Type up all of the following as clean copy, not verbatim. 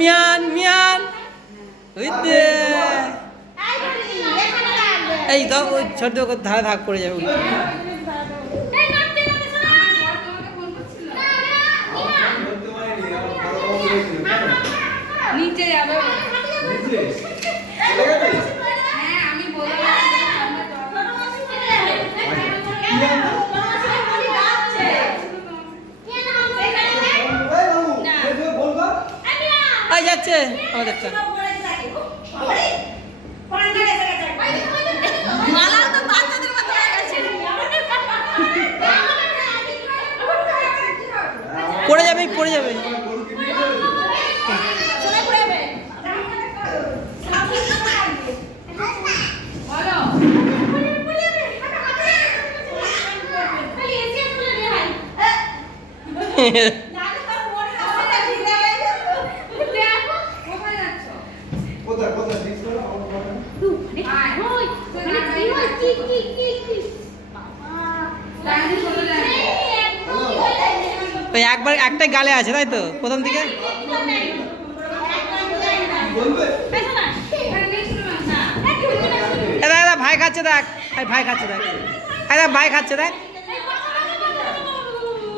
মিয়ান মিয়ান এই তো ওই ছোট ধারে ধাক পড়ে যাবে। নিচে যাবে। যাচ্ছে আমাদেরটা। পড়ে যাবে পড়ে যাবে। ওই একবার একটা গালে আছে তাই তো প্রথম দিকে। দাদা ভাই খাচ্ছে দেখ, ভাই খাচ্ছে দেখ, দেখ ভাই খাচ্ছে দেখ,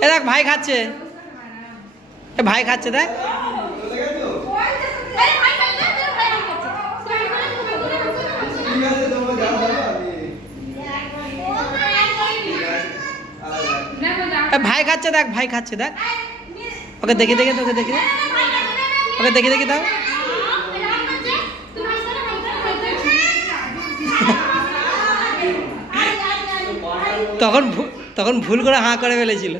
দেখ ভাই খাচ্ছে, ভাই খাচ্ছে দেখ। ভাই খাচ্ছে দেখ, ভাই খাচ্ছে দেখ, ওকে দেখে দেখে তোকে দেখে, ওকে দেখে দেখে দাও। তখন ভুল করে হাঁ করে ফেলেছিল।